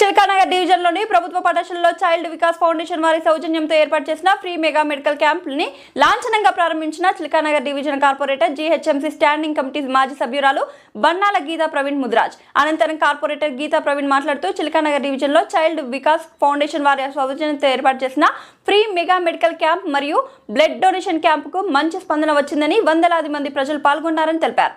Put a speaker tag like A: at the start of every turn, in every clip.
A: చిలకానగర్ డివిజన్లోని ప్రభుత్వ పాఠశాలలో చైల్డ్ వికాస్ ఫౌండేషన్ వారి సౌజన్యంతో ఏర్పాటు చేసిన ఫ్రీ మెగా మెడికల్ క్యాంపుని లాంఛనంగా ప్రారంభించిన Chilakanagar division corporator GHMC standing committee మాజీ సభ్యురాలు బన్నాల గీతా ప్రవీణ్ ముద్రాజ్. అనంతరం కార్పొరేటర్ గీతా ప్రవీణ్ మాట్లాడుతూ చిలకానగర్ డివిజన్లో చైల్డ్ వికాస్ ఫౌండేషన్ వారి సౌజన్యంతో ఏర్పాటు చేసిన ఫ్రీ మెగా మెడికల్ క్యాంప్ మరియు బ్లడ్ డొనేషన్ క్యాంపుకు మంచి స్పందన వచ్చిందని వందలాది మంది ప్రజలు పాల్గొన్నారని తెలిపారు.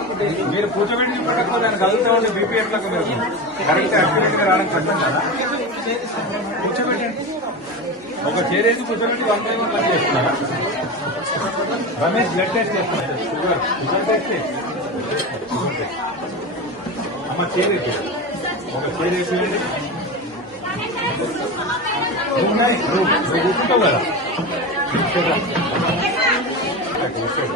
B: మీరు కూర్చోబెట్టి చూపెట్టకపోతే నేను కలుగుతూ ఉండే బీపీ ఎట్లా మీరు కరెక్ట్ యాక్యురేట్గా రావడం కష్టం కదా. కూర్చోబెట్టండి. ఒక చేరేసి కూర్చోబెట్టి వన్ బై వన్ చేస్తున్నారా. రమేష్ బ్లడ్ టెస్ట్ చేస్తున్నారు. Sugar sugar test sugar test అమ్మ చేరేసి ఒక చేరేసి ఉన్నాయి. కూర్చుంటావు కదా. కూర్చోరా. కూర్చోరా.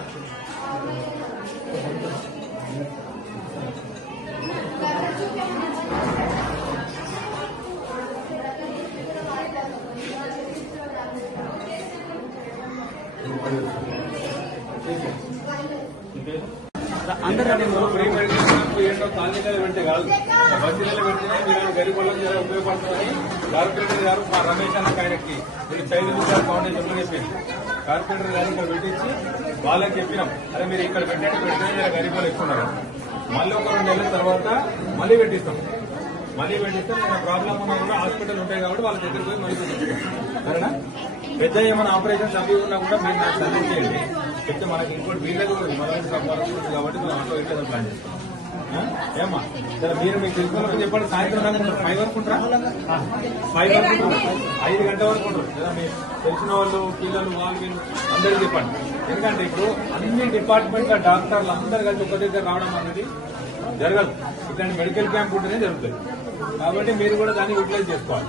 B: ఎంత ఉన్నావు? అందరూ ఫ్రీ మెడికల్ క్యాంప్ ఏంటో కాలనీలలో పెడితే కాదు బస్తీలలో పెడితేనే మీరు గరీబ్ వాళ్ళకి ఉపయోగపడుతుందని కార్పొరేటర్ గారు మా రమేష్ అన్న ఆయనకి మీరు చైల్డ్ వికాస్ ఫౌండేషన్లో చెప్పింది కార్పొరేటర్ గారు ఇక్కడ పెట్టించి వాళ్ళకి చెప్పినాం అదే మీరు ఇక్కడ పెట్టండి పెడితే జర గరీబ్ వాళ్ళు ఎక్కువ మళ్ళీ ఒక రెండు నెలల తర్వాత మళ్ళీ పెట్టిస్తాం మళ్ళీ పెట్టిస్తే మన ప్రాబ్లం ఉన్నా కూడా హాస్పిటల్ ఉంటాయి కాబట్టి వాళ్ళ దగ్గర పోయి మళ్ళీ సరేనా? పెద్ద ఏమైనా ఆపరేషన్స్ అవి ఉన్నా కూడా మీరు నాకు సజెస్ట్ చేయండి. చెప్తే మనకి ఇంకోటి వీళ్ళకి మనకి మొదలైన కాబట్టి మనం ఆటో ఇట్లా ప్లాన్ చేస్తాం. ఏమా ఏమ్మా? సరే మీరు మీకు తెలుసుకోవాలని చెప్పండి. సాయంత్రం ఫైవ్ వరకు ఉంటారా? ఫైవ్ వరకు ఐదు గంటల వరకు ఉంటారు. లేదా మీరు తెలిసిన వాళ్ళు పిల్లలు వాళ్ళు వీళ్ళు అందరికీ చెప్పండి. ఎందుకంటే ఇప్పుడు అన్ని డిపార్ట్మెంట్ల డాక్టర్లు అందరు కలిసి ఒక దగ్గర రావడం అనేది జరగదు. ఇట్లాంటి మెడికల్ క్యాంప్ ఉంటేనే జరుగుతుంది కాబట్టి మీరు కూడా దాన్ని యూటిలైజ్ చేసుకోవాలి.